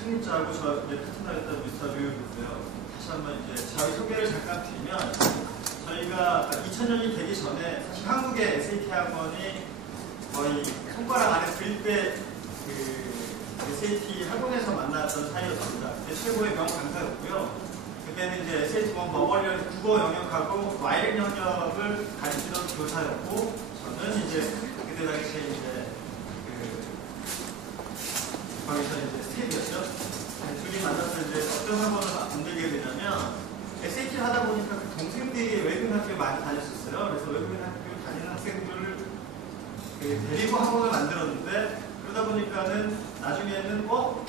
창립자하고 저 이제 파트너였던 미스터 류고요. 다시 한번 이제 저희 소개를 잠깐 드리면 저희가 2000년이 되기 전에 사실 한국의 SAT 학원이 거의 손가락 안에 그릴 때 그 SAT 학원에서 만났던 사이였습니다. 그때 최고의 명강사였고요. 그때는 이제 SAT 어머니를 국어 영역하고 와이링 영역을 가르치던 교사였고 저는 이제 그때 당시에 이제 거기서 이제 스텝이었죠. 둘이 만나서 이제 어떤 학원을 만들게 되냐면 SAT를 하다 보니까 그 동생들이 외국인 학교에 많이 다녔었어요. 그래서 외국인 학교 다니는 학생들을 데리고 학원을 만들었는데 그러다 보니까는 나중에는 또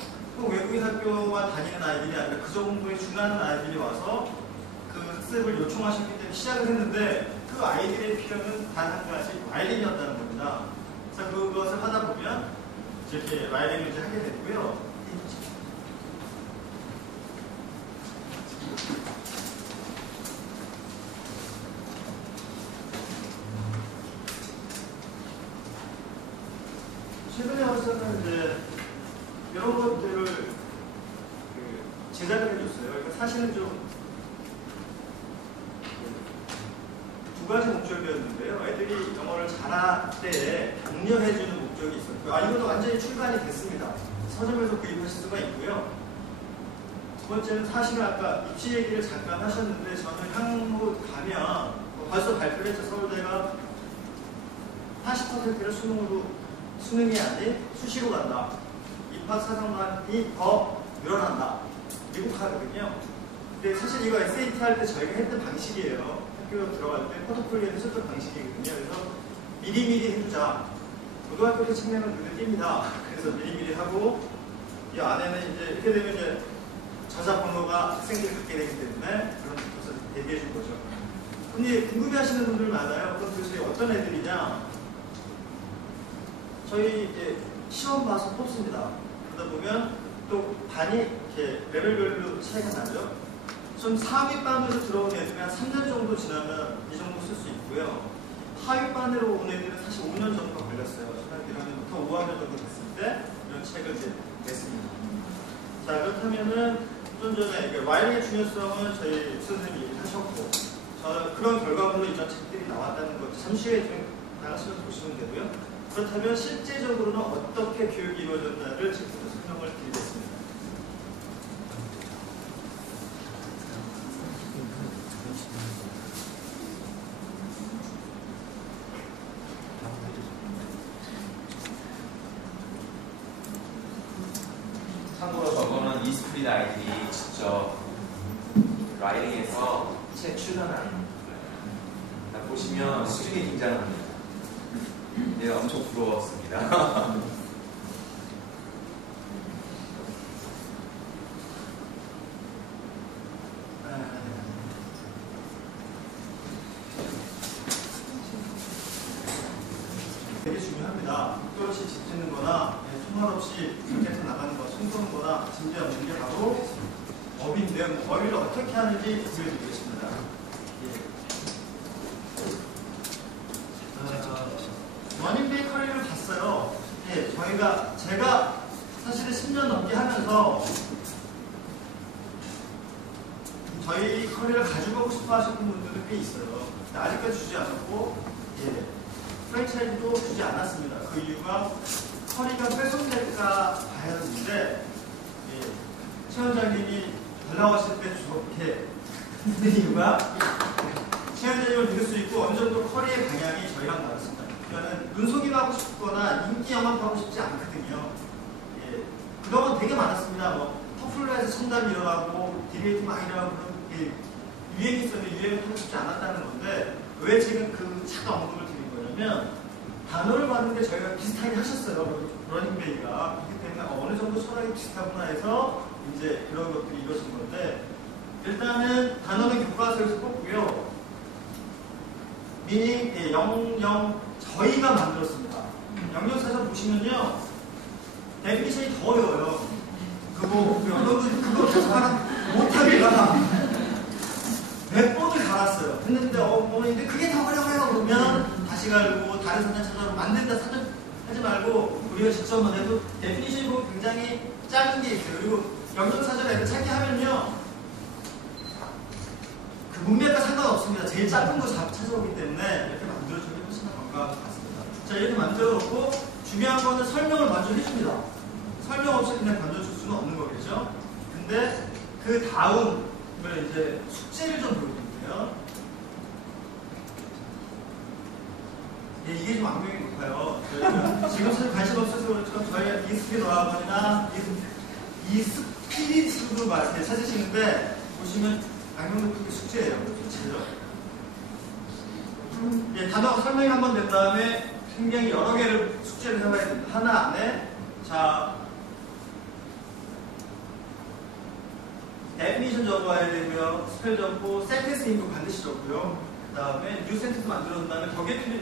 외국인 학교만 다니는 아이들이 아니라 그 정도에 준하는 아이들이 와서 그 학습을 요청하셨기 때문에 시작을 했는데 그 아이들의 필요는 단 한 가지 와이링이었다는 겁니다. 그래서 그것을 하다 보면 이렇게 와이링을 이제 하게 됐고요. 최근에 와서는 이제 이런 것들을 제작을 해줬어요. 그러니까 사실은 좀 두 가지 목적이었는데요. 애들이 영어를 잘할 때에 격려해주는 목적이 있었고요. 이것도 완전히 출간이 됐습니다. 서점에서 구입하실 수가 있고요. 두 번째는 사실은 아까 입시 얘기를 잠깐 하셨는데 저는 향후 가면 벌써 발표를 했죠. 서울대가 80%를 수능이 아닌 수시로 간다. 입학 사정관이 더 늘어난다. 미국 하거든요. 근데 사실 이거 SAT 할 때 저희가 했던 방식이에요. 학교 들어갈 때 포트폴리오에 썼던 방식이거든요. 그래서 미리미리 해주자. 고등학교 때 측면은 눈에 띕니다. 그래서 미리미리 하고 이 안에는 이제 이렇게 되면 이제 저작번호가 학생들이 갖게 되기 때문에 그런 것을 얘기해 준 거죠. 근데 궁금해 하시는 분들 많아요. 그럼 도대체 어떤 애들이냐? 저희 이제 시험 봐서 뽑습니다. 그러다 보면 또 반이 이렇게 레벨별로 차이가 나죠. 좀 상위반으로 들어온 애들이 한 3년 정도 지나면 이 정도 쓸 수 있고요. 하위반으로 온 애들은 사실 5년 정도가 걸렸어요. 초등학교 1학년부터 5학년 정도 됐을 때 이런 책을 이제 냈습니다. 자, 그렇다면은 좀 전에 와이링의 중요성은 저희 선생님이 얘기하셨고 그런 결과물로 이런 책들이 나왔다는 것 잠시 후에 좀 나가시면 보시면 되고요. 그렇다면 실제적으로는 어떻게 교육이 이루어졌나를 지금 설명을 드리겠습니다. 참고로 저거는 이스프릿 아이들이 직접 라이딩에서 책 출간하는 거예요. 보시면 수중에 긴장합니다. 네, 엄청 부러웠습니다. 되게 중요합니다. 목표 없이 집 짓는 거나 총알 없이 밖에서 나가는 거, 손 쏘는 거나 진짜 없는 게 바로 업인데요. 머리를 어떻게 하는지 보여드리겠습니다. 러닝 베이커리를 봤어요. 제가 사실은 10년 넘게 하면서 저희 커리를 가지고 가고 싶어 하시는 분들은 꽤 있어요. 근데 아직까지 주지 않았고, 프랜차이즈도 주지 않았습니다. 그 이유가 커리가 훼손될까 봐야 하는데, 최 원장님이 연락 왔을 때 좋게 했던 이유가 최 원장님을 믿을 수 있고 어느 정도 커리의 방향이 저희랑 다릅니다. 그러니까 눈속임 하고 싶거나 인기 영합하고 싶지 않거든요. 그동안 되게 많았습니다. 터플러에서 청담이 일어나고 디베이트 많이 일어나고 그런 유행이 있었는데 유행을 하고 싶지 않았다는 건데 왜 제가 그 잠깐 언급을 드린 거냐면 단어를 봤는데 저희가 비슷하게 하셨어요. 러닝베이가. 그렇기 때문에 어느 정도 철학이 비슷하구나 해서 이제 그런 것들이 이루어진 건데 일단은 단어는 교과서에서 뽑고요. 미닝, 영영 저희가 만들었습니다. 영역사전 보시면요. 데피니션이 더 어려워요. 여러분 그거 계속 못하기가 몇 번을 갈았어요. 했는데 근데 그게 더 어려워요. 그러면 다시 갈고 다른 사전 찾아서 만든다 사전 하지 말고 우리가 직접만 해도 데피니션 보면 굉장히 작은 게 있어요. 그리고 영정사전에 찾기 하면요. 그 문맥과 상관없습니다. 제일 작은 거 찾아오기 때문에 이렇게 만들어주는 게 훨씬 더 건강한 것 같습니다. 자, 이렇게 만들어 놓고 중요한 거는 설명을 먼저 해줍니다. 설명 없이 그냥 던져줄 수는 없는 거겠죠. 근데 그 다음을 이제 숙제를 좀 보여드릴게요. 예, 이게 좀 악명이 높아요. 지금 사실 관심 없어서 그렇죠. 저희가 이스피드 어학원이나 이스피리트도 이렇게 찾으시는데 보시면 악명 높은 게 숙제예요. 숙제죠. 예, 단어 설명이 한번 된 다음에 굉장히 여러 개를 숙제를 해봐야 됩니다. 하나 안에 자 데피니션 적어야 되고요. 스펠 적고 센텐스 인도 반드시 적고요. 그 다음에 뉴 센텐스 만들어 놓은 다음에 격의 필요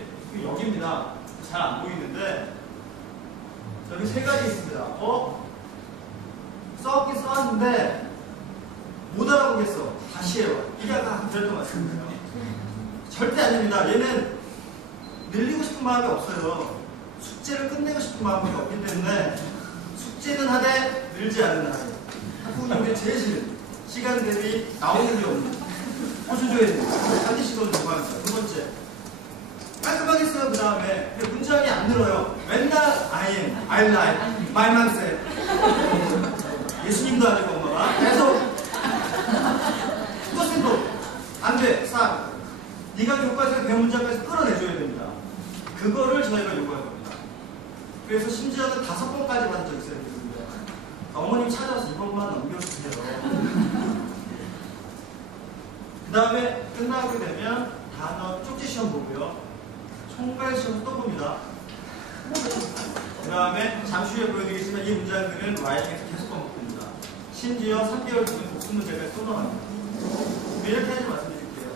여기입니다. 잘 안 보이는데 여기 세 가지 있습니다. 써긴 써왔는데 못 알아보겠어. 다시 해요. 이게 아까 드렸던 말씀이에요. 절대 아닙니다. 얘는 늘리고 싶은 마음이 없어요. 숙제를 끝내고 싶은 마음이 없기 때문에 숙제는 하되 늘지 않는 하에 학부모님이 제일 싫은 시간 대비 나오는 게 없는 호주줘야 됩니다. 반드시 그건 정합니다. 두 번째 깔끔하게 써요. 그 다음에 문장이 안 늘어요. 맨날 I am, I like, my mom said 예수님도 아니고 엄마가 계속 스토신도 안 돼. 싹 네가 교과서에 배운 문장까지 끌어내줘야 됩니다. 그거를 저희가 요구할 겁니다. 그래서 심지어는 5번까지 받은 적 있어요. 어머님 찾아와서 이번만 넘겨주세요. 그 다음에 끝나게 되면 단어 쪽지 시험 보고요. 총괄 시험 또 봅니다. 그 다음에 잠시 후에 보여드리겠지만 이 문장들은 라이팅에서 계속 반복됩니다. 심지어 3개월 동안 복수 문제까지 또 나갑니다. 이렇게 하지 말씀드릴게요.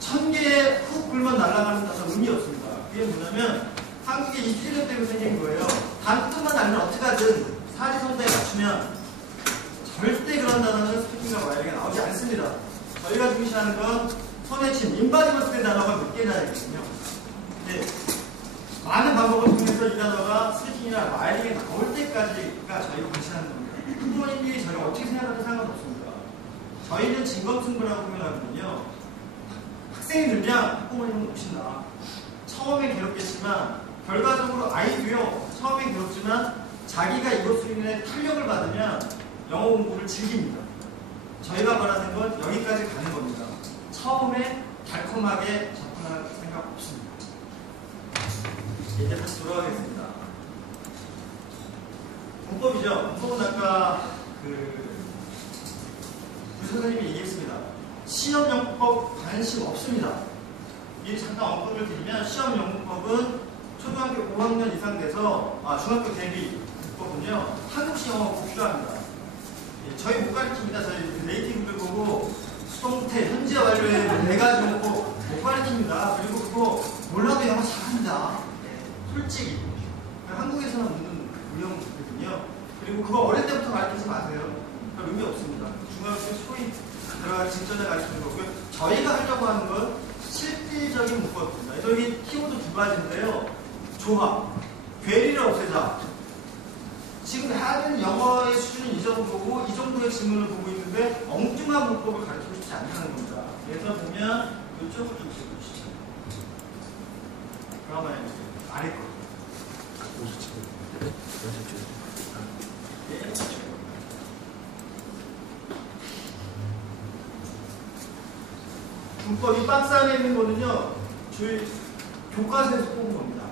1000개의 훅 불면 날아가는 단어 의미 없습니다. 그게 뭐냐면 한국의 이 필요 때문에 생긴 거예요. 단뜻만 알면 어떻게든 사지선다에 맞추면 절대 그런 단어는 스피킹과 라이팅에 나오지 않습니다. 저희가 중시하는 건 손에 친 인바디먼트 단어가 몇 개나 있거든요. 네. 많은 방법을 통해서 이 단어가 스피킹이나 라이팅에 나올 때까지가 저희가 관시하는 겁니다. 부모님들이 저희가 어떻게 생각하는 상관없습니다. 저희는 진검승부라고 표현하거든요. 학생이 늘면 학부모님은 훨씬 나아. 처음엔 괴롭겠지만 결과적으로 아이도요. 처음엔 괴롭지만 자기가 이것으로 인해 탄력을 받으면 영어 공부를 즐깁니다. 저희가 바라는 건 여기까지 가는 겁니다. 처음에 달콤하게 접근할 생각 없습니다. 이제 다시 돌아가겠습니다. 문법이죠. 문법은 아까 우리 선생님이 얘기했습니다. 시험 영문법 관심 없습니다. 이 잠깐 언급을 드리면 시험 영문법은 초등학교 5학년 이상 돼서 중학교 대비 문법은요. 한국식 영어 꼭 필요합니다. 예, 저희 못 가르칩니다. 저희 네이티브들 보고 수동태, 현재 완료에 해가지고 못 가르칩니다. 그리고 그거 몰라도 영어 잘합니다. 예, 솔직히 한국에서는 없는 유형이거든요. 그리고 그거 어릴 때부터 가르치지 마세요. 별 의미 없습니다. 중학교 초입 들어갈 직전에 가르치는 거고요. 저희가 하려고 하는 건 실질적인 문법입니다. 여기 키워드 2가지인데요. 조합, 괴리를 없애자. 지금 하는 영어의 수준은 이 정도고 이 정도의 질문을 보고 있는데 엉뚱한 문법을 가르치고 싶지 않다는 겁니다. 그래서 보면 이쪽을 좀 보시죠. 그러면 아래 거. 예. 문법이 박스 안에 있는 거는요. 저희 교과서에서 뽑은 겁니다.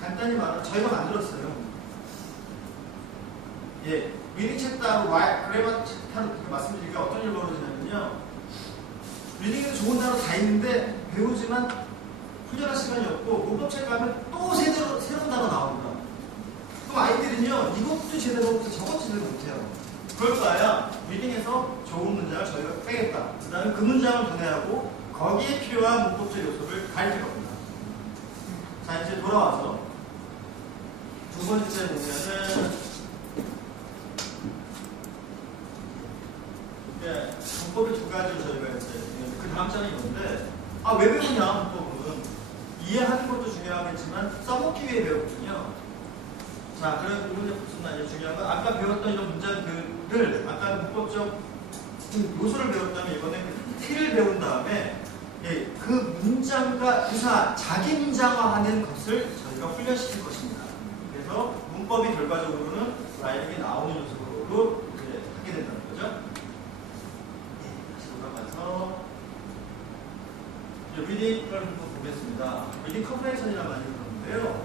간단히 말하면 저희가 만들었어요. 예, 리딩 챕터하고 그래머 챕터로 말씀드리니까 어떤 일이 벌어지냐면요. 리딩에도 좋은 단어 다 있는데 배우지만 훈련할 시간이 없고 문법책 가면 또 새로운 단어 나옵니다. 그럼 아이들은요. 이것도 제대로 못해 저것도 제대로 못해요. 그럴 바에야 리딩에서 좋은 문장을 저희가 빼겠다. 그 다음에 그 문장을 분해하고 거기에 필요한 문법적 요소를 가르칠 겁니다. 자, 이제 돌아와서 두 번째 보면은 예, 문법의 2가지를 저희가 이제 그 다음 장이 있는데 왜 배우냐 문법은 이해하는 것도 중요하겠지만 써먹기 위해 배우거든요. 자, 그럼 이런 무슨 말이에요? 중요한 건 아까 배웠던 이런 문장들을 아까 문법적 요소를 배웠다면 이번에 그 틀을 배운 다음에 예, 그 문장과 유사 자기 문장화하는 것을 저희가 훈련시킬 것입니다. 그래서 문법이 결과적으로는 라이딩이 나오는 요소로 이제 하게 된다는 거죠. 예, 다시 돌아가서 리딩을 한번 보겠습니다. 리딩 컴프레이션이라는 말이 그러는데요.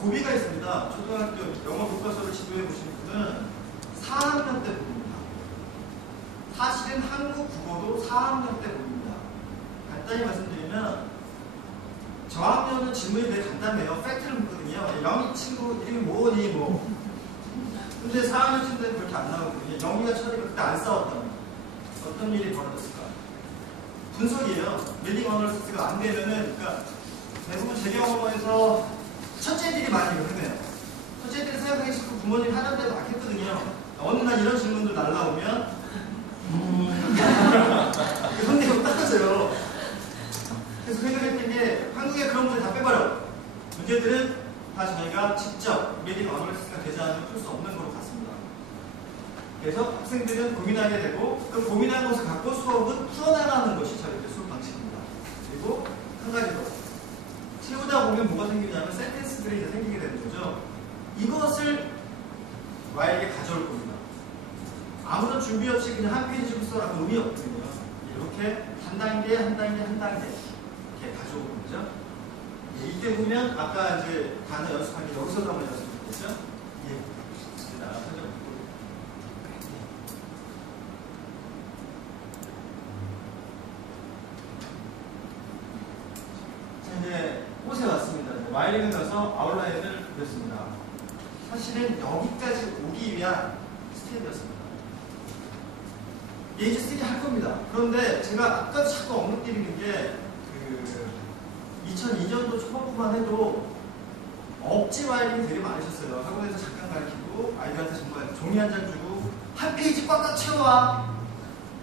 고비가 있습니다. 초등학교 영어 교과서를 지도해 보신 분은 4학년 때 봅니다. 사실은 한국 국어도 4학년 때 봅니다. 간단히 말씀드리면 저학년은 질문이 되게 간단해요. 팩트를 묻거든요. 영희 친구 이름이 뭐니 뭐. 근데 4학년 친구들은 그렇게 안 나오거든요. 영희가 철이가 그때 안 싸웠다면 어떤 일이 벌어졌을까? 분석이에요. 리딩 어널리시스가 안 되면은 그러니까 대부분 제 경험에서 첫째들이 많이 그러네요. 첫째들이 생각하기 싫고 부모님 하는 대로 막 했거든요. 어느 날 이런 질문들 날라오면 손님이 떨어져요. 그래서 생각했던 게 한국에 그런 문제 다 빼버려. 문제들은 다 저희가 직접 리딩 어널리시스가 되지 않으면 풀 수 없는 걸로 봤습니다. 그래서 학생들은 고민하게 되고 그 고민한 것을 갖고 수업은 풀어나가는 것이 저희 수업 방식입니다. 그리고 한 가지 더. 채우다 보면 뭐가 생기냐면 센텐스들이 이제 생기게 되는 거죠. 이것을 와에게 가져올 겁니다. 아무런 준비 없이 그냥 한 페이지 써라고 의미 없거든요. 이렇게 한 단계 한 단계 한 단계 이렇게 가져오는 거죠. 예, 이때 보면 아까 이제 단어 연습한 게 여기서도 한번 연습했죠. 예. 자, 이제 꽃에 왔습니다. 와이링을 가서 아웃라인을 그렸습니다. 사실은 여기까지 오기 위한 스텝이었습니다. 이제 스텝이 할 겁니다. 그런데 제가 아까도 자꾸 언급드리는 게 2002년도 초반부만 해도 억지 와이링이 되게 많으셨어요. 학원에서 잠깐 가르치고 아이들한테 정말 종이 한 장 주고 한 페이지 꽉꽉 채워와.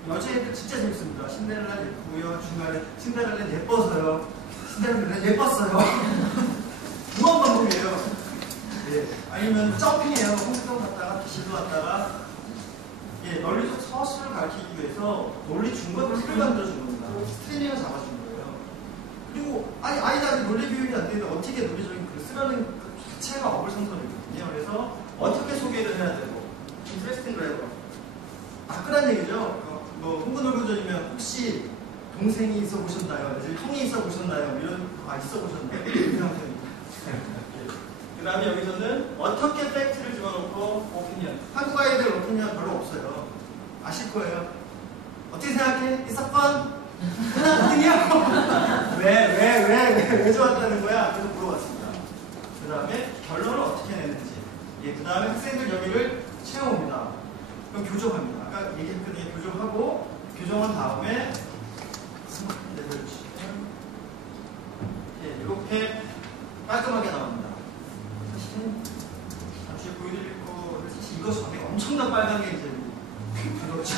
여자애들 진짜 재밌습니다. 신데렐라 예쁘고요. 중간에 신데렐라 예뻐서요. 신데렐라 예뻤어요. 무한 반복이에요. 예. 아니면 점핑해요. 홍콩 갔다가 기실로 갔다가 예, 논리적 서술을 가르치기 위해서 논리 중간을 틀을 만들어준 겁니다. 스트리밍을 잡아준 거예요. 그리고 아이가 아직 논리 교육이 안 되는데 어떻게 논리적인 글을 쓰라는 그 자체가 어불성설이거든요. 그래서 어떻게 소개를 해야 되고 인트레스팅 그래요. 화끈한 얘기죠. 뭐 흥분놀부전이면 혹시 동생이 있어 보셨나요? 형이 있어 보셨나요? 이런 있어 보셨나요? 이런 형태입니다. 그 다음에 여기서는 어떻게 팩트를 집어넣고 오피니언. 한국 아이들 오피니언 별로 없어요. 아실 거예요. 어떻게 생각해? 이 사건? 하나거든요? 왜 좋았다는 거야? 그래서 물어봤습니다. 그 다음에 결론을 어떻게 내는지. 예, 그 다음에 학생들 여기를 채워옵니다. 그럼 교정합니다. 아까 얘기했거든요. 교정하고, 교정한 다음에 예, 이렇게 깔끔하게 나옵니다. 잠시 보여드릴 거, 사실 이거 전에 엄청난 빨간게 이제 들었죠.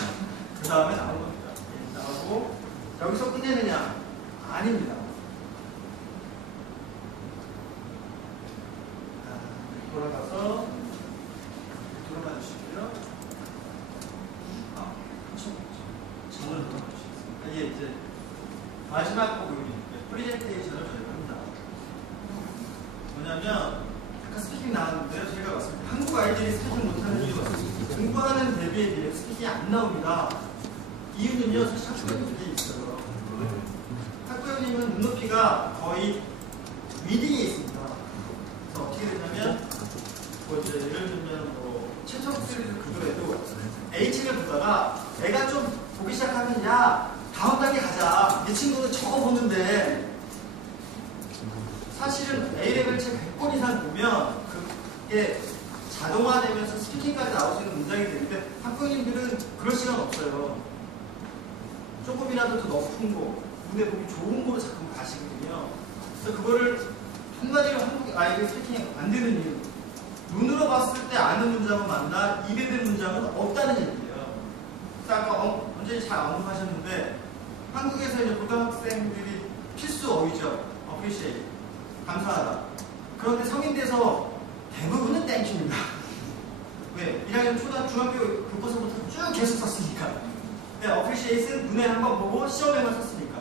그 다음에 나온 겁니다. 예, 나오고, 여기서 끝내느냐? 아닙니다. 돌아가서, 돌아가 주시고요. 전을 돌아가 주시겠습니다. 이게 이제 마지막 부분이 프리젠테이션을 저희가 합니다. 뭐냐면, 아까 스피킹 나왔는데요. 저희가 봤습니다. 한국 아이들이 스피킹 못하는 이유가 있습니다. 공부하는 대비에 비해 스피킹이 안 나옵니다. 이유는요, 사실 학부형님들이 있어요. 학부형님은 눈높이가 거의 위딩에 있습니다. 그래서 어떻게 되냐면, 뭐 이제 예를 들면 최초급 시리즈 그거에도 H를 보다가 애가 좀 보기 시작하면 야, 다음 단계 가자. 이 친구는 저거 보는데 사실은 A레벨 책 100권 이상 보면 그게 자동화되면서 스피킹까지 나올 수 있는 문장이 되는데 학부형님들은 그럴 시간 없어요. 조금이라도 더 높은 거, 눈에 보기 좋은 거로 자꾸 가시거든요. 그래서 그거를 한마디로 한국 아이들 스피킹이 안 되는 이유. 눈으로 봤을 때 아는 문장은 많나 입에 든 문장은 없다는 얘기예요. 아까 언제 잘 언급하셨는데 한국에서 이제 고등학생들이 필수 어휘죠. appreciate. 감사하다. 그런데 성인 돼서 대부분은 땡큐입니다. 왜? 1학년 중학교 교과서부터 쭉 계속 썼으니까. 네, appreciate은 문에 한번 보고 시험에만 썼으니까.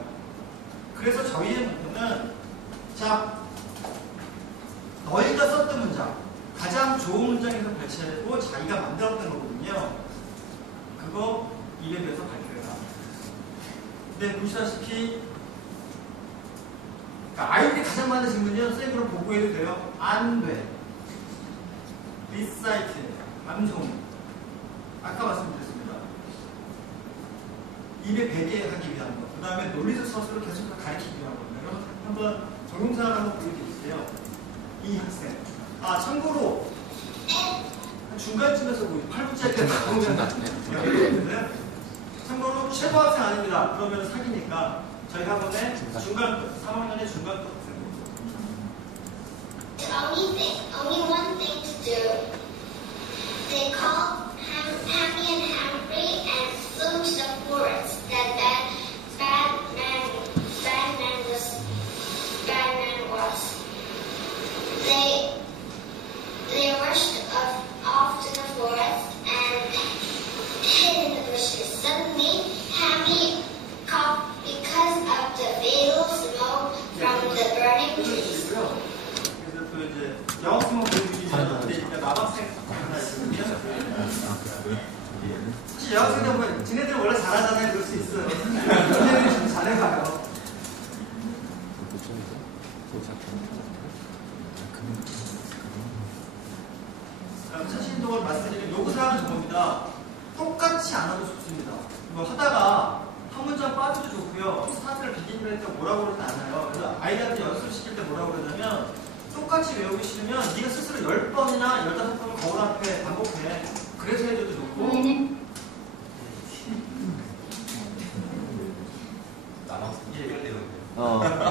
그래서 저희의 목표는 자, 너희가 썼던 문장, 가장 좋은 문장에서 발췌하고 자기가 만들었던 거거든요. 그거 입에 대해서 발표해라. 근데 보시다시피 그러니까 아이들이 가장 많은 질문이요. 선생님으로 보고해도 돼요. 안 돼. 리사이트, 암송. 아까 말씀드렸습니다. 입에 배게 하기 위한 거. 그 다음에 논리적 서술을 계속 가르치기 위한 거예요. 여러분 한번 동영상을 한번 보여드릴게요. 이 학생. 아, 참고로 중간쯤에서 8분짜리가 나오면 참고로 최고 학생 아닙니다. 그러면 사기니까 저희 학원에 중간급, 3학년의 중간급 학생. Only one thing to do. They called Hammy and Humphrey and flew to the forest that bad man was. They rushed off to the forest and hid in the bushes. Suddenly, Hammy coughed because of the fatal smoke from the burning trees. 그래서 또 이제 영어만 보여주기 전에 남학생 하나 있거든요. 사실 여학생들 보면 지네들 원래 잘하잖아요. 그럴 수 있어요. 지네들이 좀 잘해가요. 사실 동안 말씀드린 요구사항은 저겁니다. 똑같이 안 하고 싶습니다. 뭐 하다가 한 문장 빠져도 좋고요. 스타트를 비기는 할 때 뭐라고 그러지 않아요. 그래서 아이들한테 연습시킬 때 뭐라고 그러냐면 똑같이 외우기 싫으면 네가 스스로 10번이나 15번을 거울 앞에 반복해. 그래서 해줘도 좋고.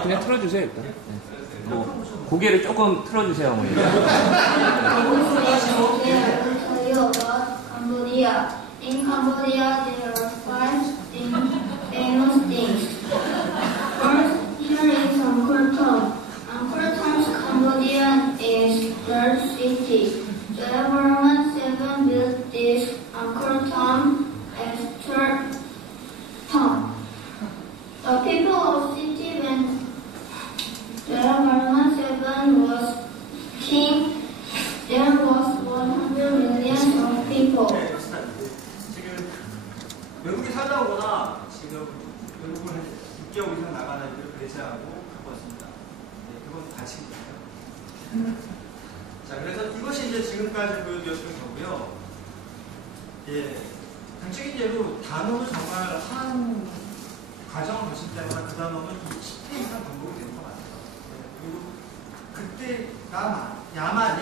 그냥 틀어주세요 일단. 네. 뭐 고개를 조금 틀어주세요 어머니. Cambodia. In Cambodia, there are 5 famous things. First, here is Angkor Thom. Angkor Thom's Cambodia is third city. The government 7 built this Angkor Thom as third Thom. The people of city when the government 7 was king, there was 100 million of people. 네, 그렇습니다. 지금 외국에 살다 오거나 지금 외국을 한 6개월 이상 나가는 아이들을 배제하고 갖고 왔습니다. 네, 그건 다치기잖아요. 자, 그래서 이것이 이제 지금까지 보여드렸던 거고요. 예, 단적인 예로 단어는 정말 한 과정을 거칠 때마다 그 단어는 10회 이상 반복이 되는 거 맞아요. 네, 그리고 그때야만이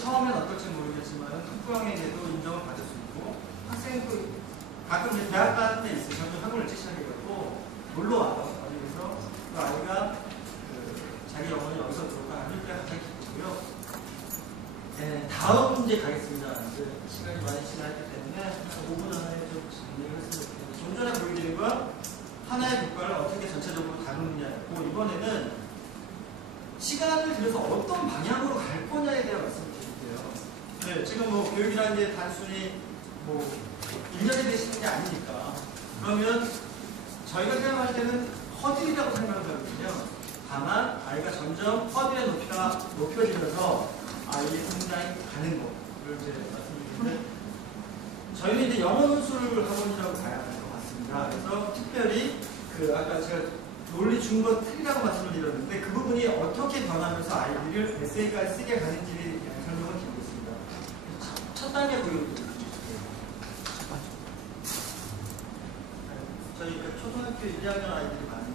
처음엔 어떨지 모르겠지만 특수학에게도 인정을 받을 수 있고 학생도 가끔 이제 대학 가는 데 있어요. 저도 학원을 일찍 시작해갖고 놀러 와요. 그래서 그 아이가 자기 영어는 여기서 들어가 아닐 때 가장 기쁘고요. 네, 다음 문제 가겠습니다. 이제 시간이 많이 지났기 때문에 5분 안에 좀 진행을 했으면 좋겠는데 좀 전에 보여드린 건 하나의 교과를 어떻게 전체적으로 다루느냐였고 이번에는 시간을 들여서 어떤 방향으로 갈 거냐에 대한 말씀을 드릴게요. 네, 지금 뭐 교육이라는 게 단순히 뭐 1년에 되시는 게 아니니까 그러면 저희가 생각할 때는 허들이라고 생각을 하거든요. 다만 아이가 점점 허들의 높이가 높여지면서 아이의 성장이 가는 거를 이제 말씀드리는데 저희는 이제 영어 논술 학원이라고 봐야 할 것 같습니다. 그래서 특별히 그 아까 제가 논리 중거 틀이라고 말씀을 드렸는데 그 부분이 어떻게 변하면서 아이들을 에세이까지 쓰게 가는지에 대한 설명을 드리고 있습니다. 첫 단계 보여드릴게요. 저희 초등학교 1학년 아이들이 많은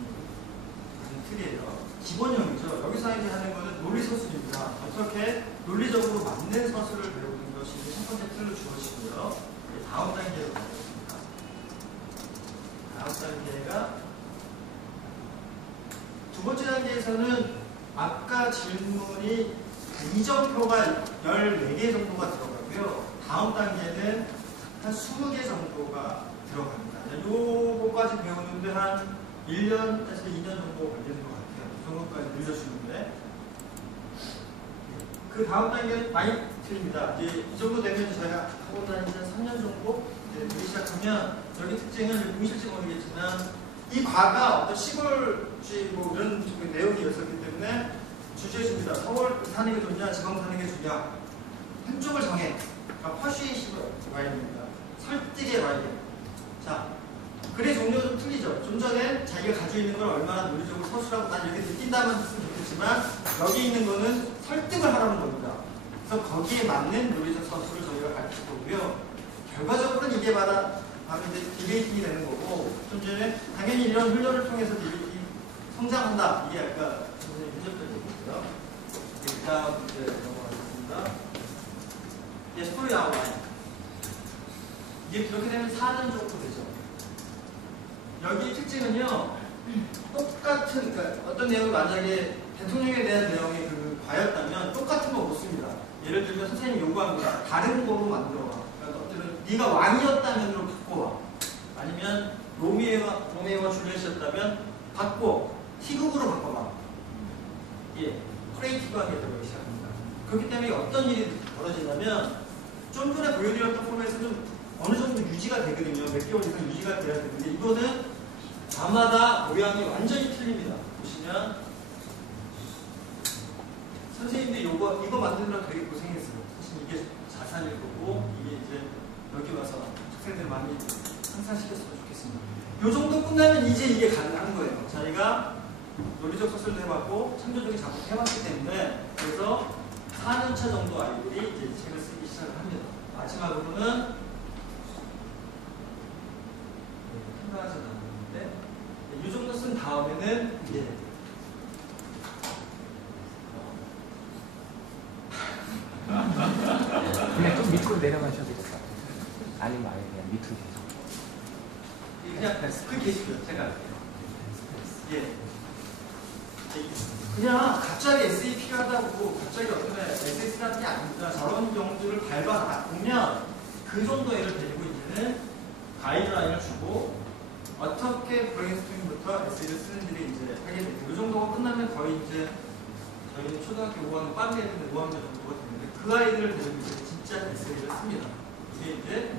틀이에요. 기본형이죠. 여기서 이제 하는 거는 논리 서술입니다. 어떻게 논리적으로 맞는 서술을 배우는 것이 첫 번째 틀로 주어지고요. 다음 단계로 가겠습니다. 다음 단계가 두 번째 단계에서는 아까 질문이 이정표가 14개 정도가 들어가고요. 다음 단계는 한 20개 정도가 들어갑니다. 요거까지 배우는데 한 1년에서 2년 정도 걸리는 것 같아요. 그 정도까지 늘려주는데 그 다음 단계는 많이 틀립니다. 이제 이 정도 되면 저희가 학원 다닌 지 한 3년 정도 되기 시작하면 여기 특징은 보실지 모르겠지만 이 과가 어떤 시골주의 뭐 이런 쪽의 내용이었었기 때문에 주제해줍니다. 서울 사는 게 좋냐, 지방 사는 게 좋냐. 한쪽을 정해. 그러니까 퍼슈에이시브 라이딩입니다. 설득의 라이딩. 자, 글의 종류가 좀 틀리죠. 좀 전에 자기가 가지고 있는 걸 얼마나 논리적으로 서술하고 난 이렇게 느낀다면 했으면 좋겠지만 여기 있는 거는 설득을 하라는 겁니다. 그래서 거기에 맞는 논리적 서술을 저희가 가르칠 거고요. 결과적으로는 이게 바로 이제 디베이팅이 되는 거고 좀 전에 당연히 이런 훈련을 통해서 디베이팅이 성장한다. 이게 아까 선생님 해줬던 얘기고요. 일단 이제 넘어가겠습니다. 예, 스토리 아웃라인. 이게 그렇게 되면 4년 정도 되죠. 여기 특징은요, 똑같은, 그러니까 어떤 내용을 만약에 대통령에 대한 내용이 그 과였다면 똑같은 거 못 씁니다. 예를 들면 선생님이 요구합니다. 다른 거로 만들어와. 그러니까 어떤 네가 왕이었다면으로 바꿔와. 아니면 로미오와 줄리엣이었다면 바꿔. 희극으로 바꿔봐. 예, 크리에이티브하게 되기 시작합니다. 그렇기 때문에 어떤 일이 벌어지냐면 좀 전에 보여드렸던 포맷은 좀 어느 정도 유지가 되거든요. 몇 개월 이상 유지가 돼야 되는데 이거는 자마다 모양이 완전히 틀립니다. 보시면 선생님들 이거 만드느라 되게 고생했어요. 사실 이게 자산일 거고 이게 이제 여기 와서 학생들 많이 상상시켰으면 좋겠습니다. 이 정도 끝나면 이제 이게 가능한 거예요. 자기가 논리적 서술도 해봤고 창조적인 작품 해봤기 때문에 그래서 4년차 정도 아이들이 이제 책을 쓰기 시작을 합니다. 마지막으로는 하지 않았는데 이 정도 쓴 다음에는 이제 그냥 좀 밑으로 내려가셔도 될 것 같아요. 아니면 아예 그냥 밑으로 계속. 그냥 그 계시고요. 제가 할게요. 예. 그냥 갑자기 에세이 필요하다고 갑자기 어떤 에세이 쓰라는 게 아닙니다. 저런 경우들을 밟아 보면 그 정도 애를 데리고 있는 가이드라인을 주고 어떻게 브레인스토밍부터 에세이를 쓰는지를 이제 하게 됩니다. 이 정도가 끝나면 거의 이제 저희는 초등학교 5학년, 빵 되는데 5학년 정도가 되는데 그 아이들을 데리고 이제 진짜 에세이를 씁니다. 이게 이제